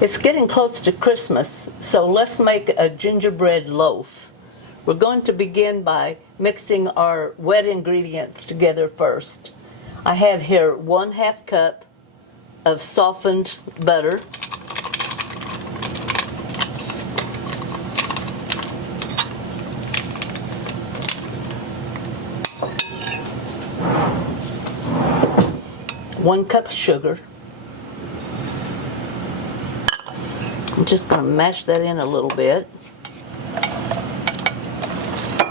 It's getting close to Christmas, so let's make a gingerbread loaf. We're going to begin by mixing our wet ingredients together first. I have here 1/2 cup of softened butter, one cup of sugar. I'm just going to mash that in a little bit.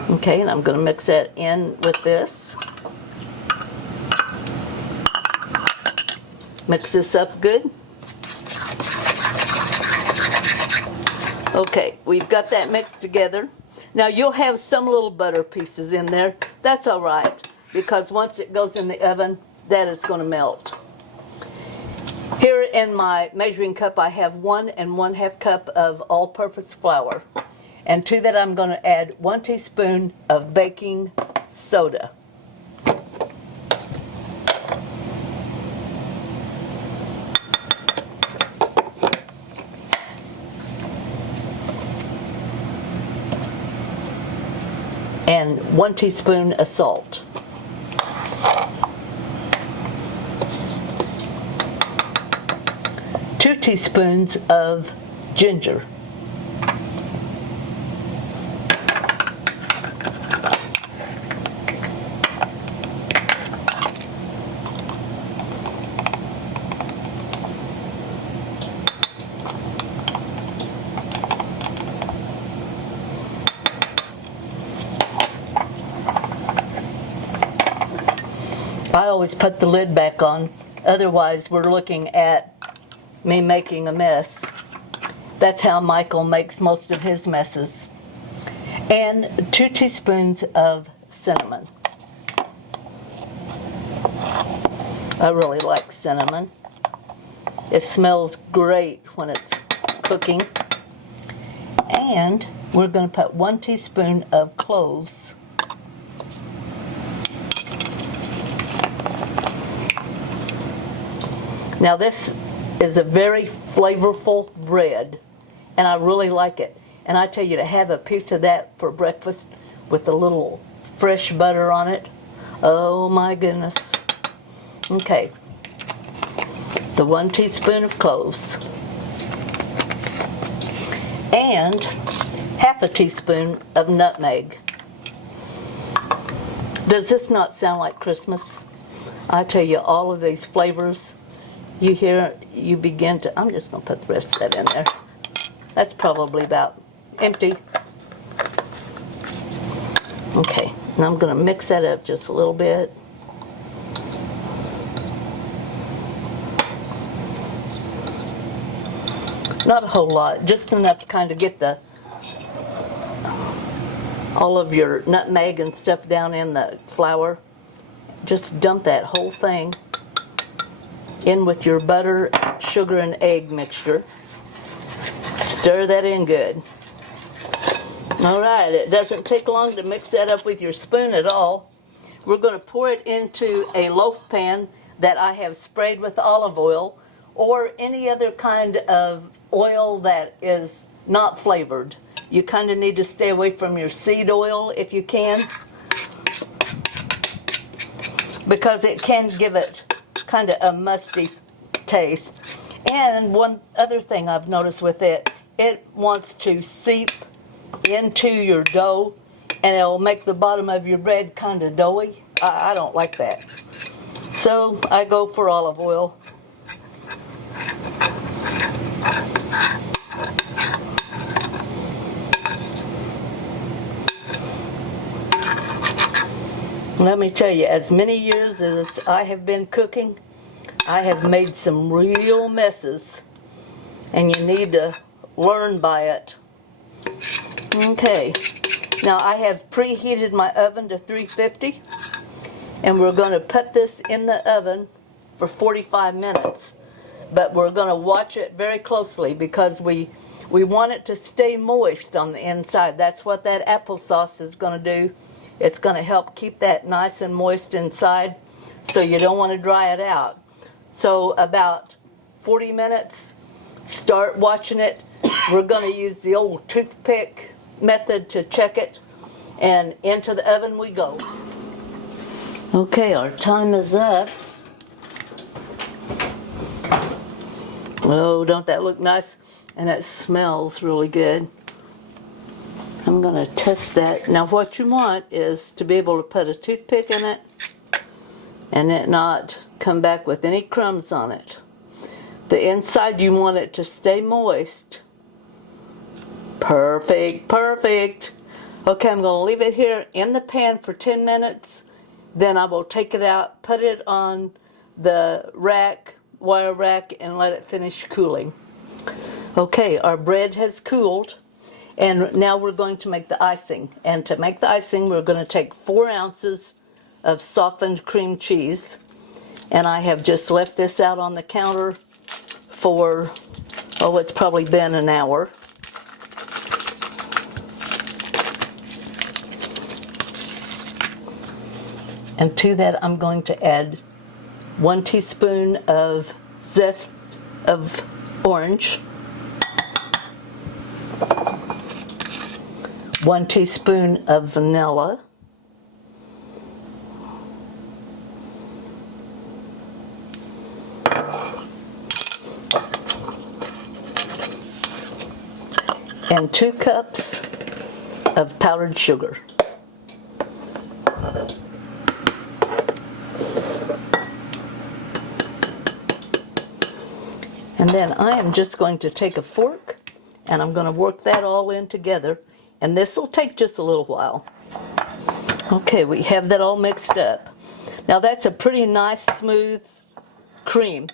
Okay, and I'm going to mix that in with this. Mix this up good. Okay, we've got that mixed together. Now you'll have some little butter pieces in there. That's all right, because once it goes in the oven, that is going to melt. Here in my measuring cup, I have 1 1/2 cup of all-purpose flour. And to that, I'm going to add 1 teaspoon of baking soda. And 1 teaspoon of salt. Two teaspoons of ginger. I always put the lid back on, otherwise we're looking at me making a mess. That's how Michael makes most of his messes. And 2 teaspoons of cinnamon. I really like cinnamon. It smells great when it's cooking. And we're going to put 1 teaspoon of cloves. Now this is a very flavorful bread, and I really like it. And I tell you, to have a piece of that for breakfast with a little fresh butter on it, oh my goodness. Okay, the 1 teaspoon of cloves and 1/2 teaspoon of nutmeg. Does this not sound like Christmas? I tell you, all of these flavors, you hear, you begin to, I'm just going to put the rest of that in there. That's probably about empty. Okay, and I'm going to mix that up just a little bit. Not a whole lot, just enough to kind of get all of your nutmeg and stuff down in the flour. Just dump that whole thing in with your butter, sugar, and egg mixture. Stir that in good. All right, it doesn't take long to mix that up with your spoon at all. We're going to pour it into a loaf pan that I have sprayed with olive oil, or any other kind of oil that is not flavored. You kind of need to stay away from your seed oil if you can, because it can give it kind of a musty taste. And one other thing I've noticed with it, it wants to seep into your dough, and it'll make the bottom of your bread kind of doughy. I don't like that. So I go for olive oil. Let me tell you, as many years as I have been cooking, I have made some real messes, and you need to learn by it. Okay, now I have preheated my oven to 350, and we're going to put this in the oven for 45 minutes. But we're going to watch it very closely, because we want it to stay moist on the inside. That's what that applesauce is going to do. It's going to help keep that nice and moist inside, so you don't want to dry it out. So about 40 minutes, start watching it. We're going to use the old toothpick method to check it, and into the oven we go. Okay, our time is up. Oh, don't that look nice? And it smells really good. I'm going to test that. Now what you want is to be able to put a toothpick in it and it not come back with any crumbs on it. The inside, you want it to stay moist. Perfect, perfect. Okay, I'm going to leave it here in the pan for 10 minutes. Then I will take it out, put it on the rack, wire rack, and let it finish cooling. Okay, our bread has cooled, and now we're going to make the icing. And to make the icing, we're going to take 4 ounces of softened cream cheese. And I have just left this out on the counter for, oh, it's probably been an hour. And to that, I'm going to add 1 teaspoon of zest of orange, 1 teaspoon of vanilla, and 2 cups of powdered sugar. And then I am just going to take a fork and I'm going to work that all in together, and this will take just a little while. Okay, we have that all mixed up. Now that's a pretty nice smooth cream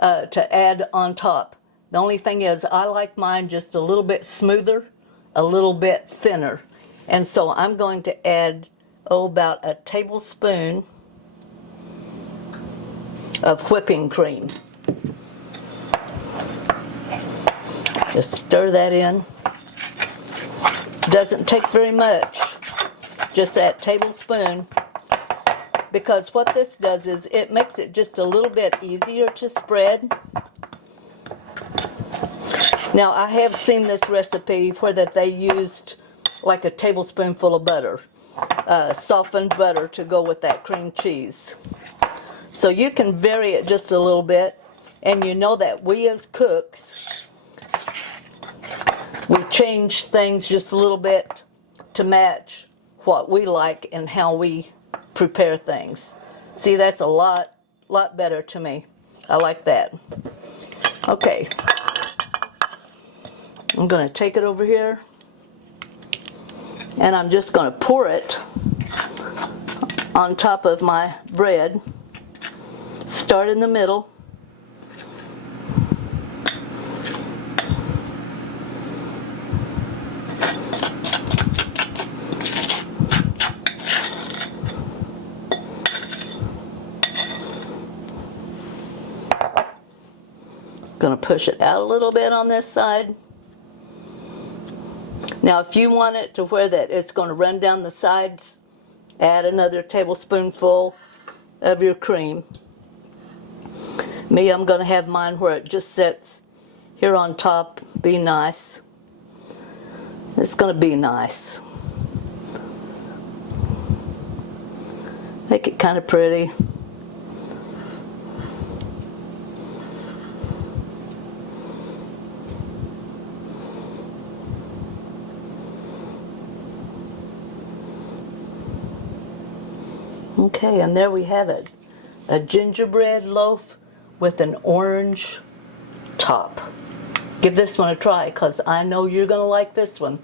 to add on top. The only thing is I like mine just a little bit smoother, a little bit thinner. And so I'm going to add, about a tablespoon of whipping cream. Just stir that in. Doesn't take very much, just that tablespoon, because what this does is it makes it just a little bit easier to spread. Now I have seen this recipe where that they used like a tablespoonful of butter, softened butter, to go with that cream cheese. So you can vary it just a little bit, and you know that we as cooks, we change things just a little bit to match what we like and how we prepare things. See, that's a lot better to me. I like that. Okay. I'm going to take it over here, and I'm just going to pour it on top of my bread. Start in the middle. Going to push it out a little bit on this side. Now if you want it to where that it's going to run down the sides, add another tablespoonful of your cream. Me, I'm going to have mine where it just sits here on top. Be nice. It's going to be nice. Make it kind of pretty. Okay, and there we have it. A gingerbread loaf with an orange top. Give this one a try, because I know you're going to like this one.